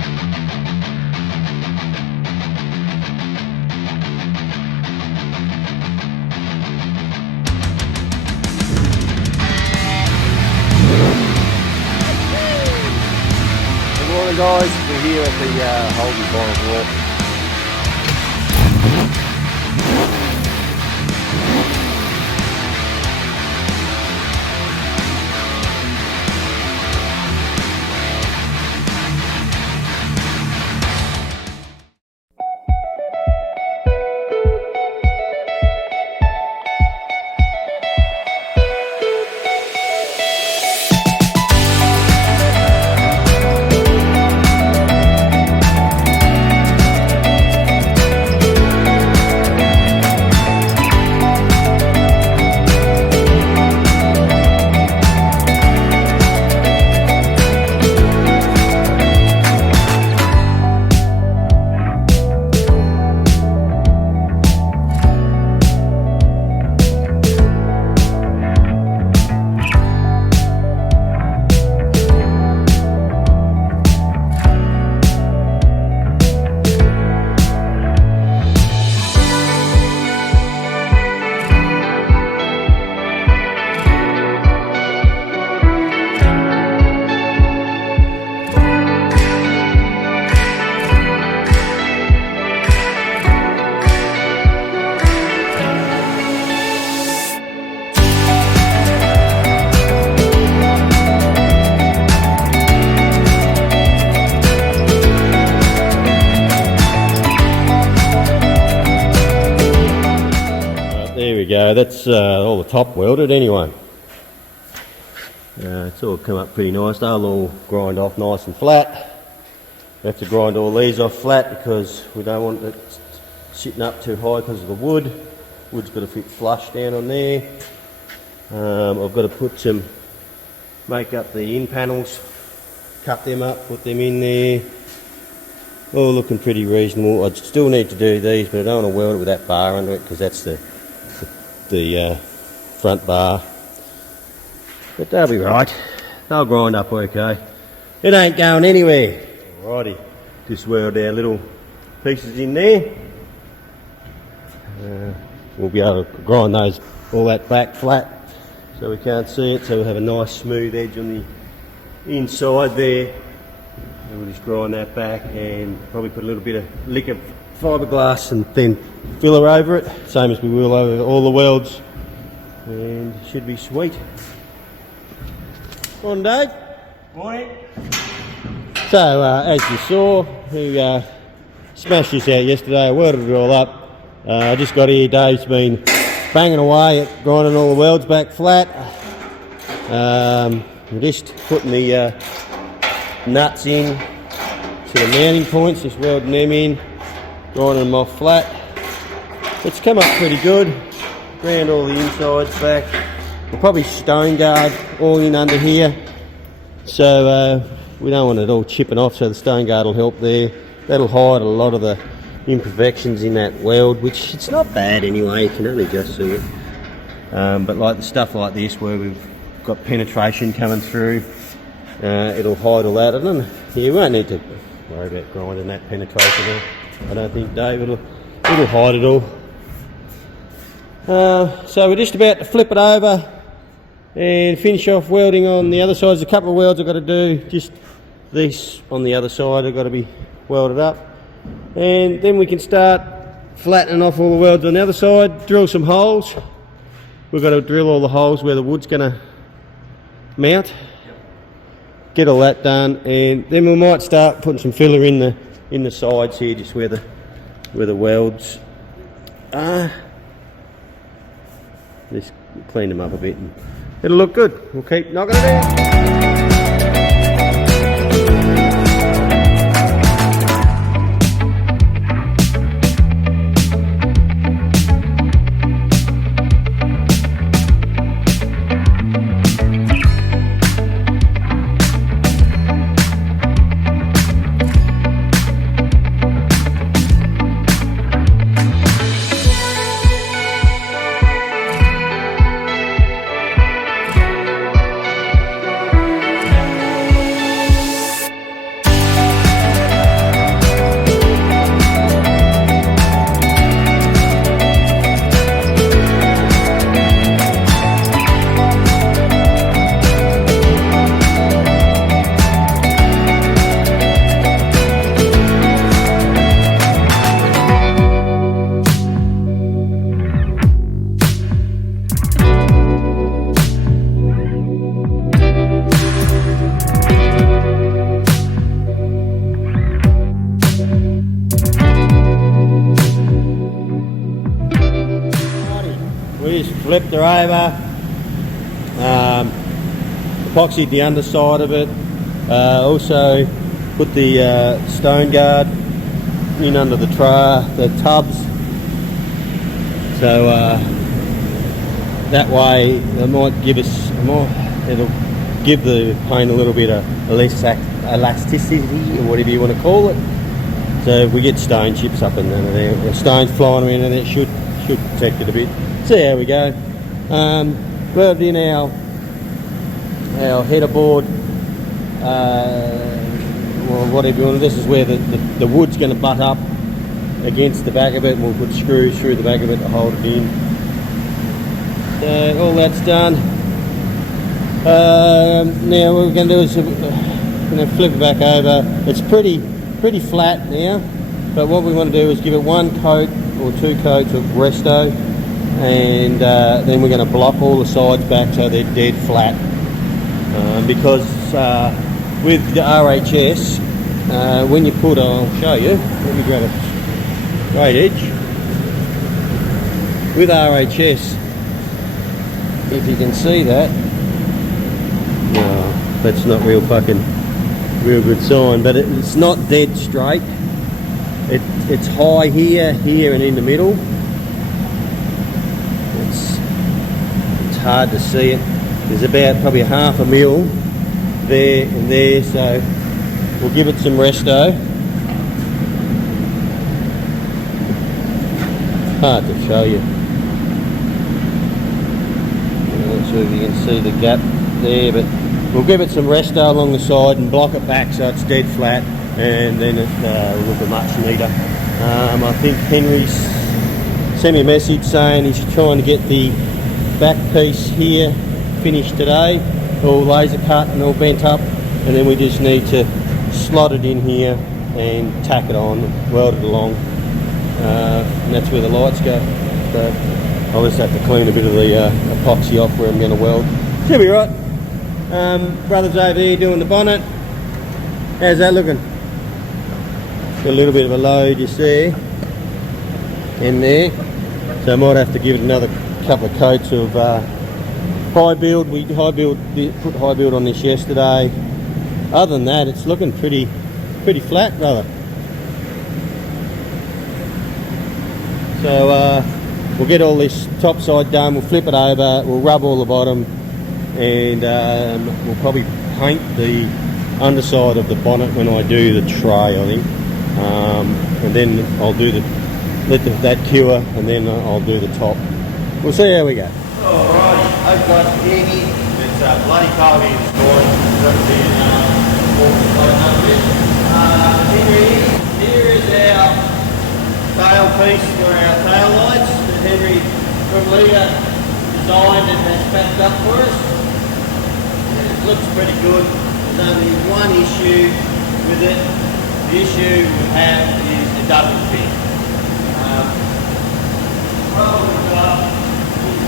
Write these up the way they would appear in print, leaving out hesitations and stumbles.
Good morning guys, we're here at the Holden Bodywork. There we go, that's all the top welded anyway. It's all come up pretty nice. They'll all grind off nice and flat. We have to grind all these off flat because we don't want it sitting up too high because of the wood. Wood's got to fit flush down on there. I've got to make up the in panels, cut them up, put them in there. All looking pretty reasonable. I still need to do these, but I don't want to weld it with that bar under it because that's the front bar. But they'll be right. They'll grind up okay. It ain't going anywhere. Alrighty, just weld our little pieces in there. We'll be able to grind all that back flat so we can't see it, so we'll have a nice smooth edge on the inside there. And we'll just grind that back and probably put a little bit of liquor fiberglass and then filler over it, same as we will over all the welds, and it should be sweet. Morning, Dave. Morning. So as you saw, we smashed this out yesterday. I welded it all up. I just got here. Dave's been banging away at grinding all the welds back flat. I'm just putting the nuts in to the mounting points, just welding them in, grinding them off flat. It's come up pretty good. Ground all the insides back. We'll probably stone guard all in under here, so we don't want it all chipping off, so the stone guard will help there. That'll hide a lot of the imperfections in that weld, which it's not bad anyway, you can only just see it. But like the stuff like this where we've got penetration coming through, it'll hide all that. Yeah, we won't need to worry about grinding that penetration. I don't think, Dave, it'll hide it all. So we're just about to flip it over and finish off welding on the other side. There's a couple of welds I've got to do. Just this on the other side have got to be welded up, and then we can start flattening off all the welds on the other side. Drill some holes. We've got to drill all the holes where the wood's going to mount. Get all that done, and then we might start putting some filler in the sides here, just where the welds are. Just clean them up a bit and it'll look good. We'll keep knocking it out. flipped her over, epoxied the underside of it, also put the stone guard in under the the tubs, so that way it might give us it'll give the paint a little bit of less elasticity, or whatever you want to call it. So if we get stone chips up in there, or stones flying around in there, it should protect it a bit. So there we go. Welded in our header board, or whatever you want. This is where the wood's going to butt up against the back of it, and we'll put screws through the back of it to hold it in. So all that's done. Now what we're going to do is flip it back over. It's pretty flat now, but what we want to do is give it one coat or two coats of resto, and then we're going to block all the sides back so they're dead flat, because with the RHS, when you put, I'll show you, let me grab a straight edge. With RHS, if you can see that, no, that's not real good sign, but it's not dead straight. It's high here, and in the middle. It's hard to see it. There's about probably half a mil there and there, so we'll give it some resto. Hard to show you. I'm not sure if you can see the gap there, but we'll give it some resto along the side and block it back so it's dead flat, and then it will look much neater. I think Henry's sent me a message saying he's trying to get the back piece here finished today, all laser cut and all bent up, and then we just need to slot it in here and tack it on, weld it along, and that's where the lights go. So I'll just have to clean a bit of the epoxy off where I'm going to weld. Should be right. Brother's over here doing the bonnet. How's that looking? Got a little bit of a load, you see, in there. So I might have to give it another couple of coats of high build. We put high build on this yesterday. Other than that, it's looking pretty flat, brother. So we'll get all this top side done. We'll flip it over. We'll rub all the bottom, and we'll probably paint the underside of the bonnet when I do the tray, I think, and then I'll do let that cure, and then I'll do the top. We'll see how we go. Alright, I've got heavy. It's bloody cold here this morning. Here is our tail piece for our tail lights that Henry from Liga designed and has packed up for us. It looks pretty good. There's only one issue with it. The issue we have is it doesn't fit.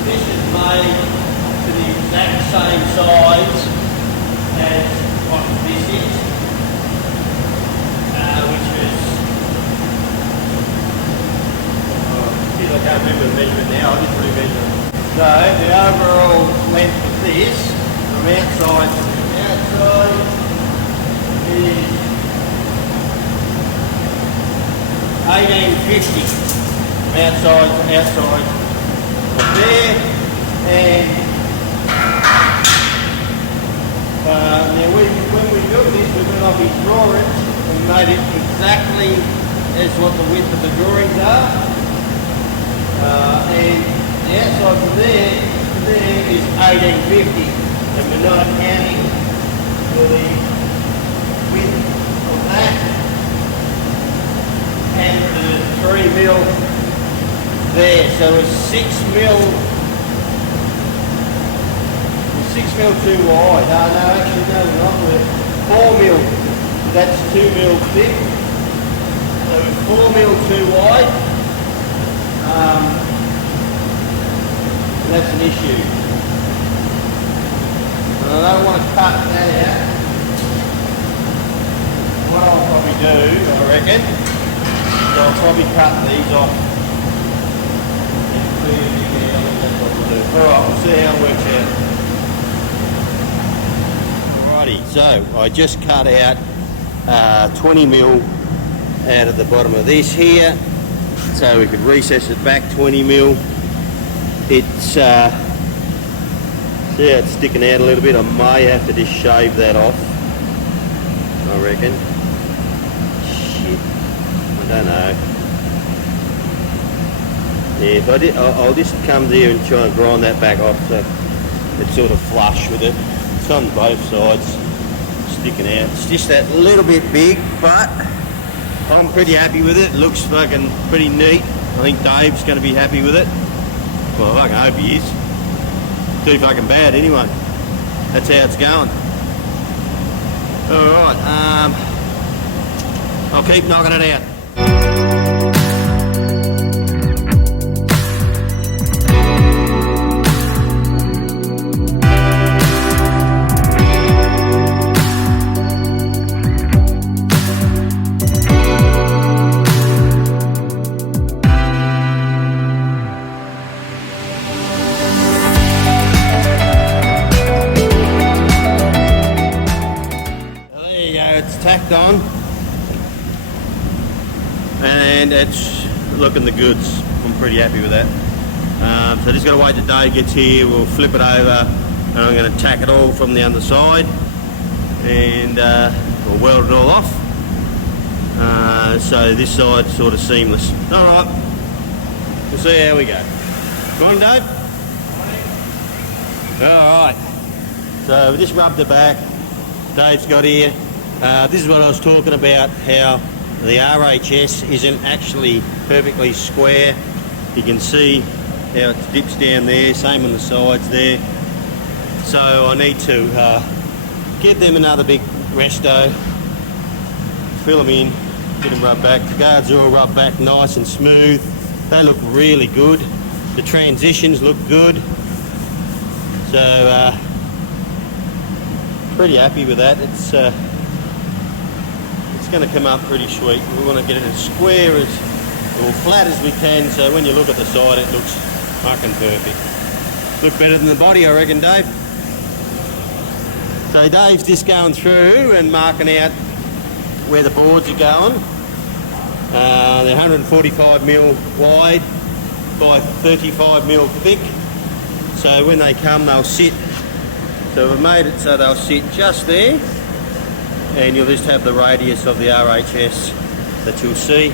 This is made to the exact same size as what this is, which is, I can't remember the measurement now, I didn't re-measure it. So the overall length of this, from outside to outside, is 1850 from outside to outside of there. And now when we built this, we went off his drawings and made it exactly as what the width of the drawings are. And the outside from there to there is 1850, and we're not accounting for the width of that and the 3 mil there. So it's 6 mil. 6 mil too wide. No, actually no, we're not. We're 4 mil. That's 2 mil thick. So it's 4 mil too wide. And that's an issue. And I don't want to cut that out. What I'll probably do, I reckon, is I'll probably cut these off and clear the That's what we'll do. Alright, we'll see how it works out. Alrighty, so I just cut out 20 mil out of the bottom of this here, so we could recess it back 20 mil. It's see how it's sticking out a little bit. I may have to just shave that off, I reckon. Shit, I don't know. Yeah, if I did, I'll just come there and try and grind that back off so it's sort of flush with it. It's on both sides, sticking out. It's just that little bit big, but I'm pretty happy with it. It looks fucking pretty neat. I think Dave's going to be happy with it. Well, I fucking hope he is. Too fucking bad anyway. That's how it's going. Alright, I'll keep knocking it out. Tacked on, and it's looking the goods. I'm pretty happy with that. So just got to wait till Dave gets here. We'll flip it over, and I'm going to tack it all from the underside, and we'll weld it all off. So this side's sort of seamless. All right, we'll see how we go. Come on, Dave. All right. So we just rubbed the back. Dave's got here. This is what I was talking about, how the RHS isn't actually perfectly square. You can see how it dips down there, same on the sides there. So I need to get them another big resto, fill them in, get them rubbed back. The guards are all rubbed back nice and smooth. They look really good. The transitions look good. So pretty happy with that. It's going to come up pretty sweet. We want to get it as square as or flat as we can, so when you look at the side it looks fucking perfect. Look better than the body, I reckon, Dave. So Dave's just going through and marking out where the boards are going. They're 145mm wide by 35mm thick, so when they come they'll sit. So we've made it so they'll sit just there, and you'll just have the radius of the RHS that you'll see.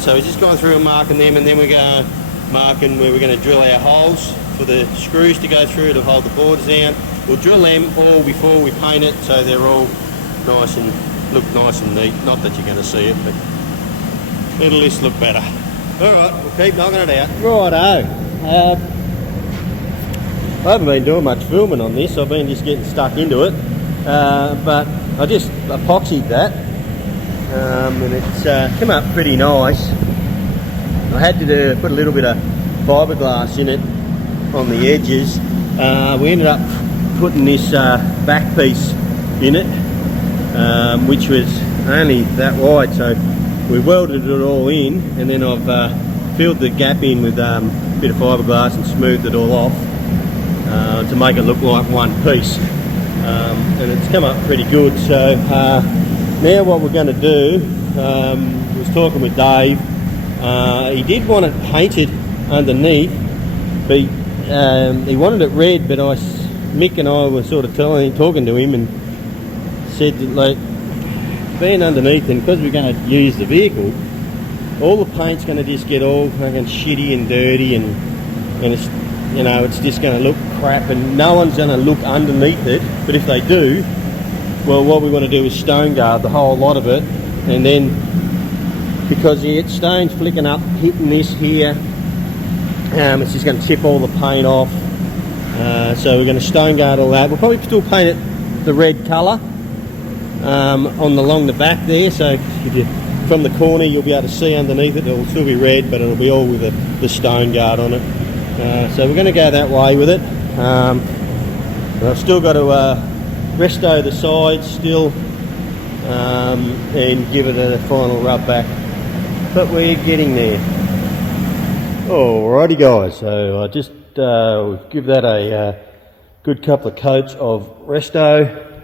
So we're just going through and marking them, and then we're going marking where we're going to drill our holes for the screws to go through to hold the boards down. We'll drill them all before we paint it, so they're all nice and look nice and neat. Not that you're going to see it, but it'll just look better. All right, we'll keep knocking it out. Righto. I haven't been doing much filming on this. I've been just getting stuck into it, but I just epoxied that, and it's come up pretty nice. I had to put a little bit of fiberglass in it on the edges. We ended up putting this back piece in it, which was only that wide, so we welded it all in, and then I've filled the gap in with a bit of fiberglass and smoothed it all off to make it look like one piece. And it's come up pretty good. So now what we're going to do, I was talking with Dave, he did want it painted underneath, but he wanted it red, but Mick and I were sort of talking to him and said that, like, being underneath, and because we're going to use the vehicle, all the paint's going to just get all fucking shitty and dirty, and it's, you know, it's just going to look crap, and no one's going to look underneath it. But if they do, well, what we want to do is stone guard the whole lot of it, and then because it's stones flicking up, hitting this here, it's just going to chip all the paint off. So we're going to stone guard all that. We'll probably still paint it the red colour along the back there, so if you, from the corner you'll be able to see underneath it. It'll still be red, but it'll be all with the stone guard on it. So we're going to go that way with it. I've still got to resto the sides still, and give it a final rub back, but we're getting there. Alrighty guys, so I just give that a good couple of coats of Resto,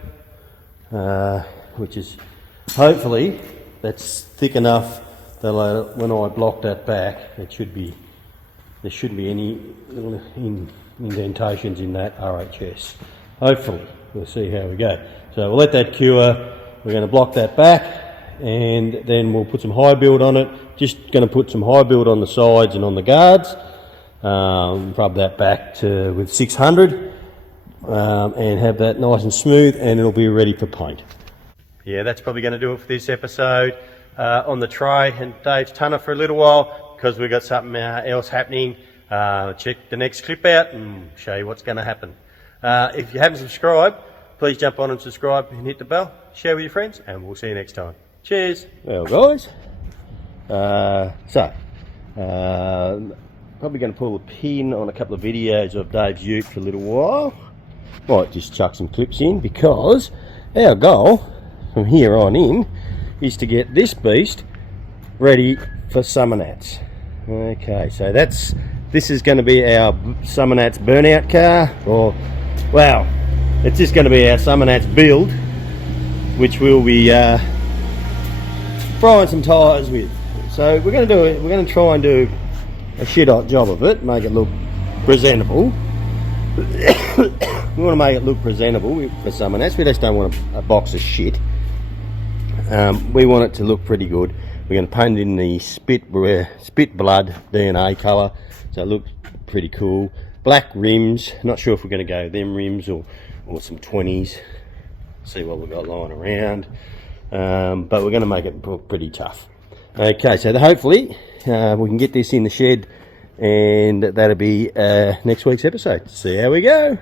which is hopefully that's thick enough that when I block that back, there shouldn't be any little indentations in that RHS. Hopefully, we'll see how we go. So we'll let that cure. We're going to block that back, and then we'll put some high build on it. Just going to put some high build on the sides and on the guards. Rub that back with 600 and have that nice and smooth, and it'll be ready for paint. Yeah, that's probably going to do it for this episode on the tray and Dave's tonner for a little while, because we've got something else happening. Check the next clip out and show you what's going to happen. If you haven't subscribed, please jump on and subscribe and hit the bell. Share with your friends, and we'll see you next time. Cheers. Well guys, probably going to pull a pin on a couple of videos of Dave's ute for a little while. Might just chuck some clips in, because our goal from here on in is to get this beast ready for summer nats. Okay, so this is going to be our summer nats burnout car, or well, it's just going to be our summer nats build, which we'll be frying some tyres with. So we're going to try and do a shit hot job of it, make it look presentable. We want to make it look presentable for summer nats. We just don't want a box of shit. We want it to look pretty good. We're going to paint it in the spit blood DNA colour, so it looks pretty cool. Black rims. Not sure if we're going to go them rims or some 20s. See what we've got lying around. But we're going to make it pretty tough. Okay, so hopefully we can get this in the shed, and that'll be next week's episode. See how we go.